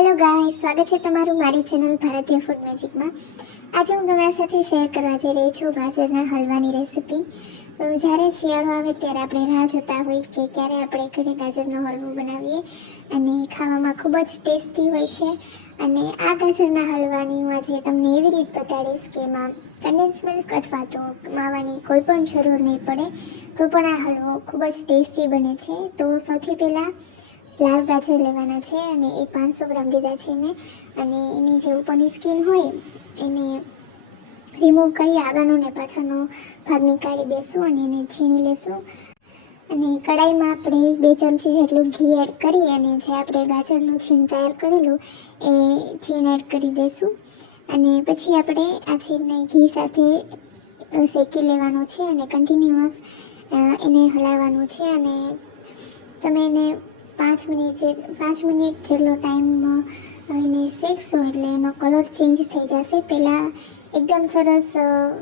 Hello guys, સ્વાગત છે તમારું મારી ચેનલ ભારતીય ફૂડ મેજિકમાં। આજે હું તમારી સાથે શેર કરવા જઈ રહી છું ગાજરના હલવાની રેસીપી। તો જ્યારે શિયાળો આવે ત્યારે આપણે રાહ જોતા હોય કે ક્યારે આપણે ઘરે ગાજરનો હલવો બનાવીએ અને ખાવામાં ખૂબ જ ટેસ્ટી હોય છે। અને આ ગાજરના હલવાની હું આજે તમને એવી રીત બતાડીશ કે એમાં કન્ડેન્સ મિલ્ક અથવા તો માવાની કોઈ પણ જરૂર નહીં પડે તો પણ આ હલવો ખૂબ જ ટેસ્ટી બને છે। તો સૌથી પહેલાં લાલ ગાજર લેવાના છે અને એ 500 ગ્રામ લીધા છે મેં। અને એની જે ઉપરની સ્કીન હોય એને રિમૂવ કરી આગળનો ને પાછળનો ભાગ નીકાળી દેશું અને એને છીણી લેશું। અને કડાઈમાં આપણે 2 ચમચી જેટલું ઘી એડ કરી અને જે આપણે ગાજરનું છીણ તૈયાર કરેલું એ છીણ એડ કરી દઈશું। અને પછી આપણે આ છીણને ઘી સાથે શેકી લેવાનું છે અને કન્ટિન્યુઅસ એને હલાવવાનું છે। અને તમે એને 5 મિનિટ જેટલો ટાઈમ એને શેકશો એટલે એનો કલર ચેન્જ થઈ જશે। પહેલાં એકદમ સરસ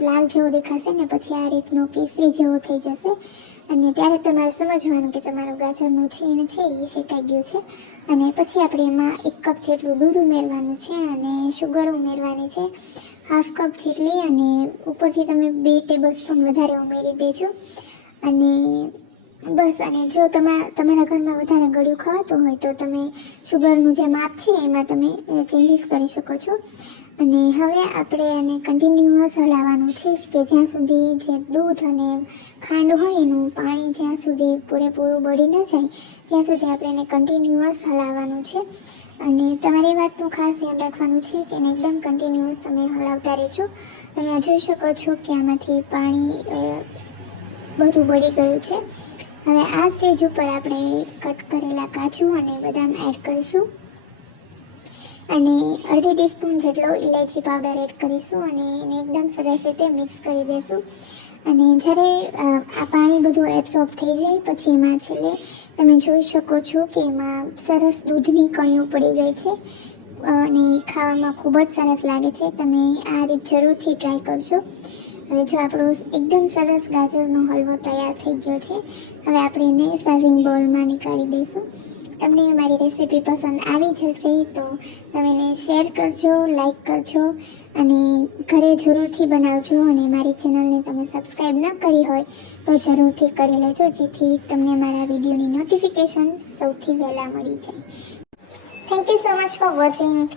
લાલ જેવો દેખાશે ને પછી આ રીતનો કેસરી જેવો થઈ જશે। અને ત્યારે તમારે સમજવાનું કે તમારું ગાજરનું છીણ છે એ શેકાઈ ગયું છે। અને પછી આપણે એમાં 1 કપ જેટલું દૂધ ઉમેરવાનું છે અને શુગર ઉમેરવાની છે 1/2 કપ જેટલી। અને ઉપરથી તમે 2 ટેબલ સ્પૂન વધારે ઉમેરી દેજો। અને બસ, અને જો તમારા ઘરમાં વધારે ગળ્યું ખવાતું હોય તો તમે શુગરનું જે માપ છે એમાં તમે ચેન્જીસ કરી શકો છો। અને હવે આપણે એને કન્ટિન્યુઅસ હલાવવાનું છે કે જ્યાં સુધી જે દૂધ અને ખાંડ હોય એનું પાણી જ્યાં સુધી પૂરેપૂરું બળી ન જાય ત્યાં સુધી આપણે એને કન્ટિન્યુઅસ હલાવવાનું છે। અને તમારે એ વાતનું ખાસ ધ્યાન રાખવાનું છે કે એને એકદમ કન્ટિન્યુઅસ તમે હલાવતા રહેજો। તમે જોઈ શકો છો કે આમાંથી પાણી બધું બળી ગયું છે। હવે આ સ્ટેજ ઉપર આપણે કટ કરેલા કાજુ અને બદામ એડ કરીશું અને અડધી ટીસ્પૂન જેટલો ઇલાયચી પાવડર એડ કરીશું અને એને એકદમ સરસ રીતે મિક્સ કરી દઈશું। અને જ્યારે આ પાણી બધું એબ્સોર્બ થઈ જાય પછી એમાં છેલ્લે તમે જોઈ શકો છો કે એમાં સરસ દૂધની કણીઓ પડી ગઈ છે અને ખાવામાં ખૂબ જ સરસ લાગે છે। તમે આ રીત જરૂરથી ટ્રાય કરજો। હવે જો આપણો એકદમ સરસ ગાજરનો હલવો તૈયાર થઈ ગયો છે। હવે આપણે એને સર્વિંગ બાઉલમાં નીકાળી દઈશું। તમને મારી રેસીપી પસંદ આવી જશે તો તમે એને શેર કરજો, લાઈક કરજો અને ઘરે જરૂરથી બનાવજો। અને મારી ચેનલને તમે સબસ્ક્રાઈબ ન કરી હોય તો જરૂરથી કરી લેજો જેથી તમને મારા વિડીયોની નોટિફિકેશન સૌથી પહેલાં મળી જાય। Thank you so much for watching.